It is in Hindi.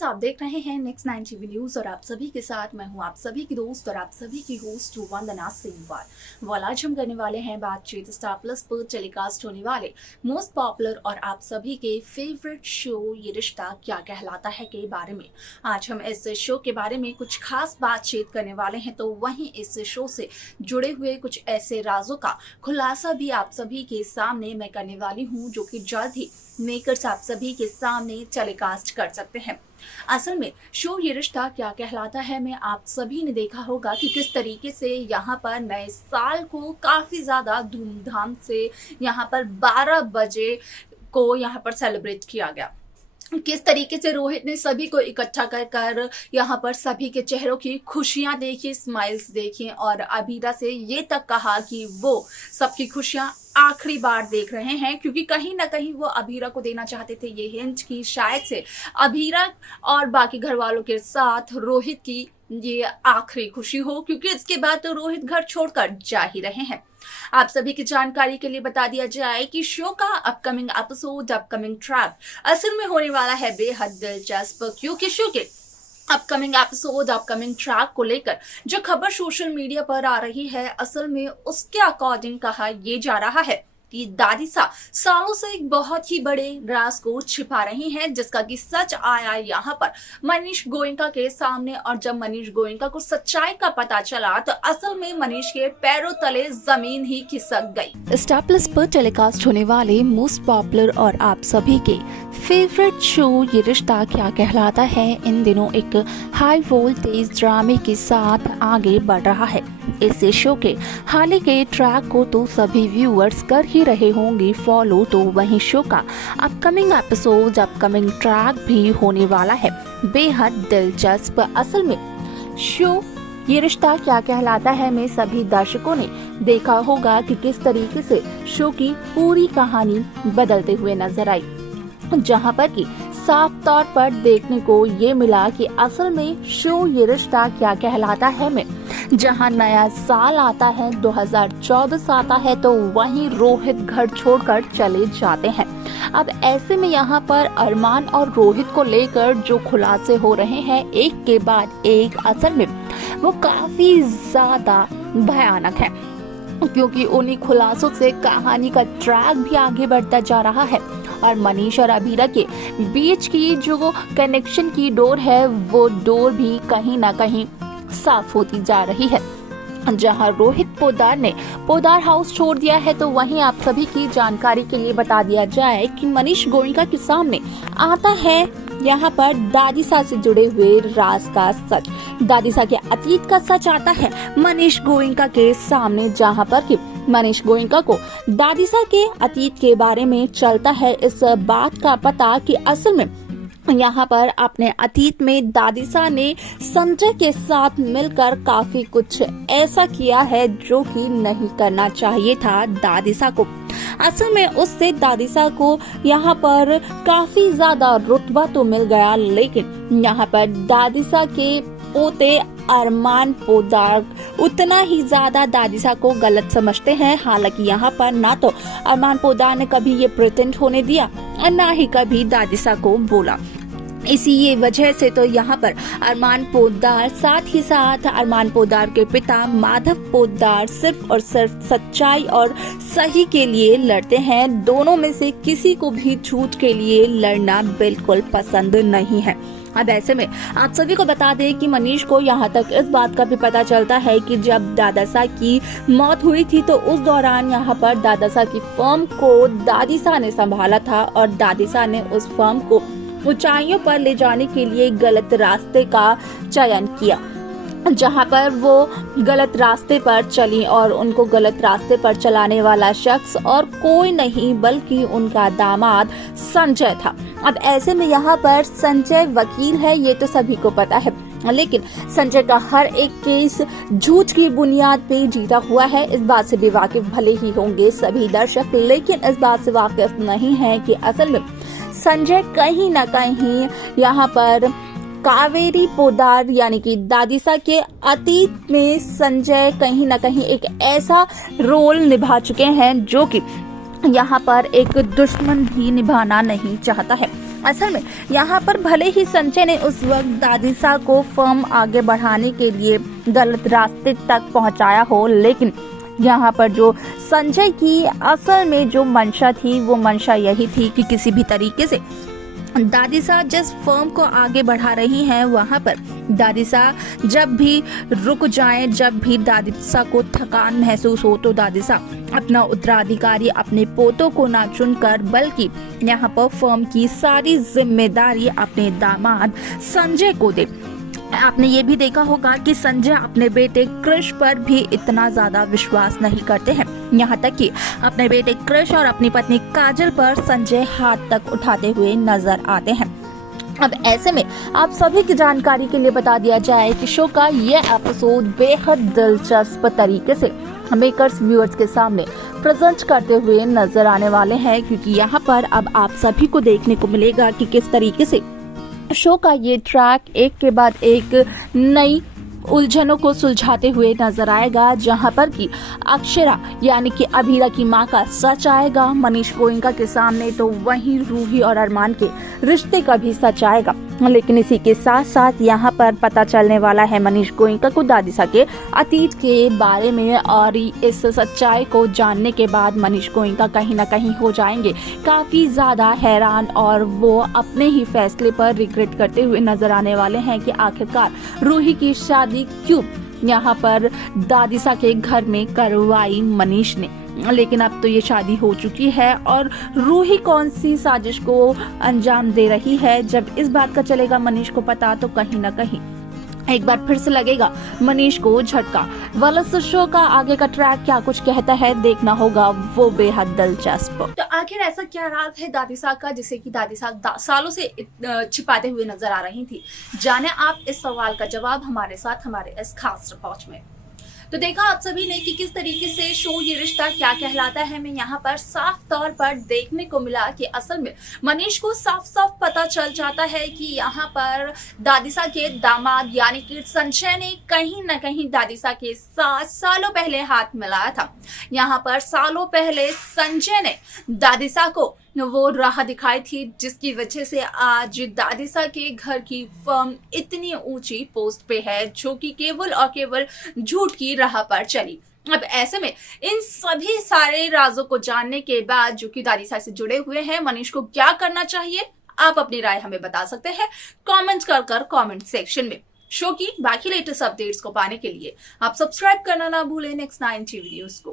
फ्रेंड्स, आप देख रहे हैं नेक्स्ट 9 टीवी न्यूज और आप सभी के साथ मैं हूं आप सभी की दोस्त और आप सभी की होस्ट वंदना सिंह। आज हम करने वाले हैं बातचीत स्टार प्लस पर टेलीकास्ट होने वाले मोस्ट पॉपुलर और आप सभी के फेवरेट शो ये रिश्ता क्या कहलाता है के बारे में। आज हम इस शो के बारे में कुछ खास बातचीत करने वाले हैं, तो वहीं इस शो से जुड़े हुए कुछ ऐसे राजों का खुलासा भी आप सभी के सामने मैं करने वाली हूँ, जो कि जल्द ही मेकर्स आप सभी के सामने टेलीकास्ट कर सकते हैं। असल में शो ये रिश्ता क्या कहलाता है में आप सभी ने देखा होगा कि किस तरीके से यहाँ पर नए साल को काफी ज्यादा धूमधाम से यहाँ पर 12 बजे को यहाँ पर सेलिब्रेट किया गया। किस तरीके से रोहित ने सभी को इकट्ठा कर यहाँ पर सभी के चेहरों की खुशियां देखी, स्माइल्स देखी और अबीरा से ये तक कहा कि वो सबकी खुशियां आखिरी बार देख रहे हैं, क्योंकि कहीं ना कहीं वो अबीरा को देना चाहते थे ये हिंट कि शायद से अबीरा और बाकी घर वालों के साथ रोहित की ये आखिरी खुशी हो, क्योंकि इसके बाद तो रोहित घर छोड़कर जा ही रहे हैं। आप सभी की जानकारी के लिए बता दिया जाए कि शो का अपकमिंग एपिसोड, अपकमिंग ट्रैक असल में होने वाला है बेहद दिलचस्प, क्योंकि शो के अपकमिंग एपिसोड, अपकमिंग ट्रैक को लेकर जो खबर सोशल मीडिया पर आ रही है, असल में उसके अकॉर्डिंग कहा यह जा रहा है कि दादिसा सालों से एक बहुत ही बड़े राज को छिपा रही हैं, जिसका कि सच आया यहाँ पर मनीष गोयनका के सामने। और जब मनीष गोयनका को सच्चाई का पता चला तो असल में मनीष के पैरों तले जमीन ही खिसक गई। स्टार प्लस पर टेलीकास्ट होने वाले मोस्ट पॉपुलर और आप सभी के फेवरेट शो ये रिश्ता क्या कहलाता है इन दिनों एक हाई वोल्टेज ड्रामे के साथ आगे बढ़ रहा है। इस शो के हाल के ट्रैक को तो सभी व्यूअर्स कर ही रहे होंगे फॉलो, तो वहीं शो का अपकमिंग एपिसोड, अपकमिंग ट्रैक भी होने वाला है बेहद दिलचस्प। असल में शो ये रिश्ता क्या कहलाता है में सभी दर्शकों ने देखा होगा कि किस तरीके से शो की पूरी कहानी बदलते हुए नजर आई, जहां पर कि साफ तौर पर देखने को ये मिला कि असल में शो ये रिश्ता क्या कहलाता है में जहां नया साल आता है, 2024 आता है, तो वहीं रोहित घर छोड़कर चले जाते हैं। अब ऐसे में यहाँ पर अरमान और रोहित को लेकर जो खुलासे हो रहे हैं एक के बाद एक, असल में वो काफी ज्यादा भयानक है, क्योंकि उन्हीं खुलासों से कहानी का ट्रैक भी आगे बढ़ता जा रहा है और मनीष और अबीरा के बीच की जो कनेक्शन की डोर है वो डोर भी कहीं ना कहीं साफ होती जा रही है। जहां रोहित पोद्दार ने पोद्दार हाउस छोड़ दिया है, तो वहीं आप सभी की जानकारी के लिए बता दिया जाए कि मनीष गोयनका के सामने आता है यहाँ पर दादिसा से जुड़े हुए राज का सच, दादिसा के अतीत का सच आता है मनीष गोयनका के सामने, जहाँ पर कि मनीष गोयनका को दादिसा के अतीत के बारे में चलता है इस बात का पता कि असल में यहाँ पर अपने अतीत में दादिसा ने संजय के साथ मिलकर काफी कुछ ऐसा किया है जो कि नहीं करना चाहिए था दादिसा को। असल में उससे दादिसा को यहाँ पर काफी ज्यादा रुतबा तो मिल गया, लेकिन यहाँ पर दादिसा के पोते अरमान पोद्दार उतना ही ज्यादा दादिसा को गलत समझते हैं। हालांकि यहाँ पर ना तो अरमान पोद्दार ने कभी ये प्रिटेंड होने दिया और ना ही कभी दादिसा को बोला। इसी ये वजह से तो यहाँ पर अरमान पोद्दार, साथ ही साथ अरमान पोद्दार के पिता माधव पोद्दार सिर्फ और सिर्फ सच्चाई और सही के लिए लड़ते हैं। दोनों में से किसी को भी झूठ के लिए लड़ना बिल्कुल पसंद नहीं है। अब ऐसे में आप सभी को बता दें कि मनीष को यहाँ तक इस बात का भी पता चलता है कि जब दादिसा की मौत हुई थी तो उस दौरान यहाँ पर दादिसा की फर्म को दादिसा ने संभाला था और दादिसा ने उस फर्म को ऊंचाइयों पर ले जाने के लिए गलत रास्ते का चयन किया, जहां पर वो गलत रास्ते पर चली और उनको गलत रास्ते पर चलाने वाला शख्स और कोई नहीं बल्कि उनका दामाद संजय था। अब ऐसे में यहाँ पर संजय वकील है, ये तो सभी को पता है, लेकिन संजय का हर एक केस झूठ की बुनियाद पे जीता हुआ है। इस बात से भी वाकिफ भले ही होंगे सभी दर्शक, लेकिन इस बात से वाकिफ नहीं है कि असल में संजय कहीं ना कहीं यहाँ पर कावेरी पोद्दार यानी कि दादिसा के अतीत में संजय कहीं ना कहीं एक ऐसा रोल निभा चुके हैं जो कि यहाँ पर एक दुश्मन भी निभाना नहीं चाहता है। असल में यहाँ पर भले ही संजय ने उस वक्त दादिसा को फर्म आगे बढ़ाने के लिए गलत रास्ते तक पहुँचाया हो, लेकिन यहाँ पर जो संजय की असल में जो मंशा थी वो मंशा यही थी कि किसी भी तरीके से दादिसा जिस फर्म को आगे बढ़ा रही हैं वहाँ पर दादिसा जब भी रुक जाए, जब भी दादिसा को थकान महसूस हो तो दादिसा अपना उत्तराधिकारी अपने पोतों को ना चुनकर बल्कि यहाँ पर फर्म की सारी जिम्मेदारी अपने दामाद संजय को दे। आपने ये भी देखा होगा कि संजय अपने बेटे कृष पर भी इतना ज्यादा विश्वास नहीं करते हैं, यहाँ तक कि अपने बेटे कृष और अपनी पत्नी काजल पर संजय हाथ तक उठाते हुए नजर आते हैं। अब ऐसे में आप सभी की जानकारी के लिए बता दिया जाए कि शो का ये एपिसोड बेहद दिलचस्प तरीके से मेकर्स व्यूअर्स के सामने प्रेजेंट करते हुए नजर आने वाले हैं, क्योंकि यहाँ पर अब आप सभी को देखने को मिलेगा कि किस तरीके से शो का ये ट्रैक एक के बाद एक नई उलझनों को सुलझाते हुए नजर आएगा, जहां पर कि अक्षरा यानी कि अभीरा की मां का सच आएगा मनीष गोयनका के सामने, तो वहीं रूही और अरमान के रिश्ते का भी सच आएगा। लेकिन इसी के साथ साथ यहाँ पर पता चलने वाला है मनीष गोयनका को दादिसा के अतीत के बारे में, और इस सच्चाई को जानने के बाद मनीष गोयनका कहीं ना कहीं हो जाएंगे काफी ज्यादा हैरान, और वो अपने ही फैसले पर रिग्रेट करते हुए नजर आने वाले हैं कि आखिरकार रूही की शादी क्यों यहाँ पर दादिसा के घर में करवाई मनीष ने। लेकिन अब तो ये शादी हो चुकी है और रूही कौन सी साजिश को अंजाम दे रही है, जब इस बात का चलेगा मनीष को पता, तो कहीं ना कहीं एक बार फिर से लगेगा मनीष को झटका। वलस शो का आगे का ट्रैक क्या कुछ कहता है देखना होगा, वो बेहद दिलचस्प। तो आखिर ऐसा क्या राज है दादिसा का जिसे कि दादिसा सालों से छिपाते हुए नजर आ रही थी? जाने आप इस सवाल का जवाब हमारे साथ हमारे इस खास रिपोर्ट में। तो देखा आप सभी ने कि किस तरीके से शो ये रिश्ता क्या कहलाता है में यहाँ पर साफ तौर पर देखने को मिला कि असल में मनीष को साफ साफ पता चल जाता है कि यहाँ पर दादिसा के दामाद यानी कि संजय ने कहीं न कहीं दादिसा के साथ सालों पहले हाथ मिलाया था। यहाँ पर सालों पहले संजय ने दादिसा को वो राह दिखाई थी, जिसकी वजह से आज दादिसा के घर की फर्म इतनी ऊंची पोस्ट पे है, जो कि केवल और केवल झूठ की राह पर चली। अब ऐसे में इन सभी सारे राजों को जानने के बाद जो कि दादिसा से जुड़े हुए हैं, मनीष को क्या करना चाहिए, आप अपनी राय हमें बता सकते हैं कमेंट कर कमेंट सेक्शन में। शो की बाकी लेटेस्ट अपडेट्स को पाने के लिए आप सब्सक्राइब करना ना भूलें नेक्स्ट 9 टीवी न्यूज को।